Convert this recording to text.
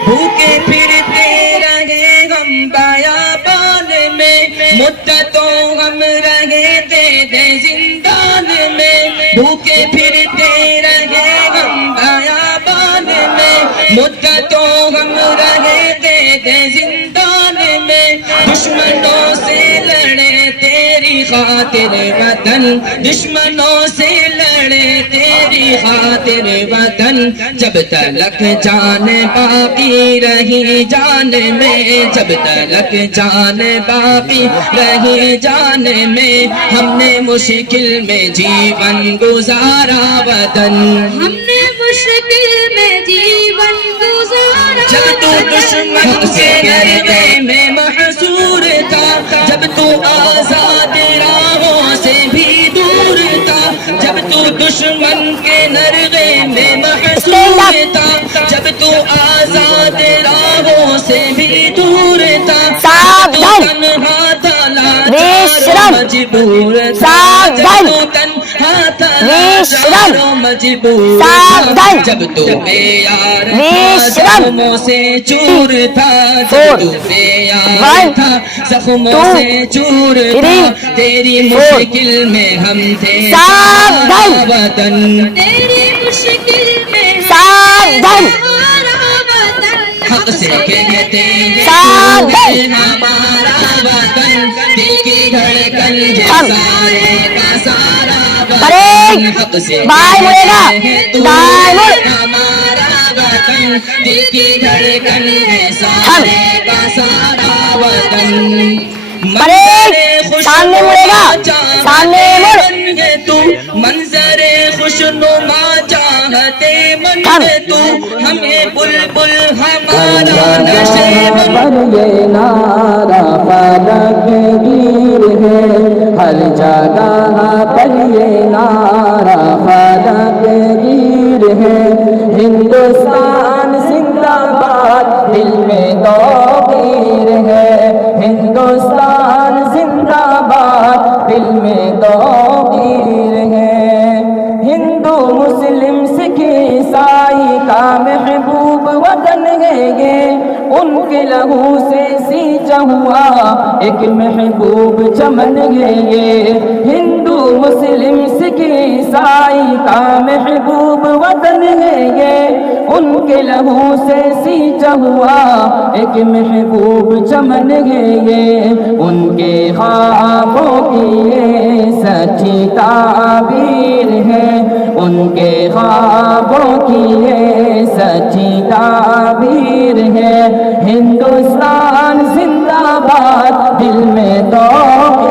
भूखे फिरते रहे हम बायाबान में, मुद्दतों हम रहे दे जिंदान में। भूखे फिरते रहे हम बायाबान में, मुद्दतों हम रहे दे जिंदान में। दुश्मनों से लड़े तेरी खातिर वतन, दुश्मनों से लड़े तेरी खातिर वतन। जब तलक जान बाकी रही जान में, जब तलक जान बाकी रही जान में। हमने मुश्किल में जीवन गुजारा वतन, हमने मुश्किल में जीवन गुजारा। जब तू दुश्मन के नरगे में महसूर था, जब तू आजाद राहों से भी दूर था। जब तू दुश्मन के नरगे में महसूर था, जब तू आजाद राहों से भी दूर था। तन्हा था लाचार मजबूर था, जब तू तन्हा था लाचार मजबूर था। जब तू बेयार था जख्मों से चूर था, जब तू बेयार था जख्मों से चूर था। तेरी मुश्किल में हम थे वतन, तेरी मुश्किल में हक से कहते हैं हमारा वतन। दिल की धड़कन है सारे का सारा वतन, हक से कहते हैं तू हमारा वतन। दिल की धड़कन है सारे का सारा वतन। सामने मुड़ेगा, सामने मुड़ है तू मंजरे खुशनुमा चाहते मन है तू। हमें बुलबुल हमारा नशे पर ये नारा फलक गिर है, हर जगह पर ये नारा फलक गिर है। हिंदुस्तान जिंदाबाद दिल में तौकीर है, हिंदुस्तान जिंदाबाद दिल में तौकीर है। हिंदू मुस्लिम सिख ईसाई का महबूब वतन है ये, उनके लहू से सींचा हुआ एक महबूब चमन है ये। हिंदू मुस्लिम सिख ईसाई का महबूब वतन है ये, उनके लहू से सींचा हुआ एक महबूब चमन है ये। उनके ख्वाबों की ये सच्ची ताबीर है, उनके ख्वाबों की ये सच्ची ताबीर है। हिंदुस्तान जिंदाबाद दिल में तो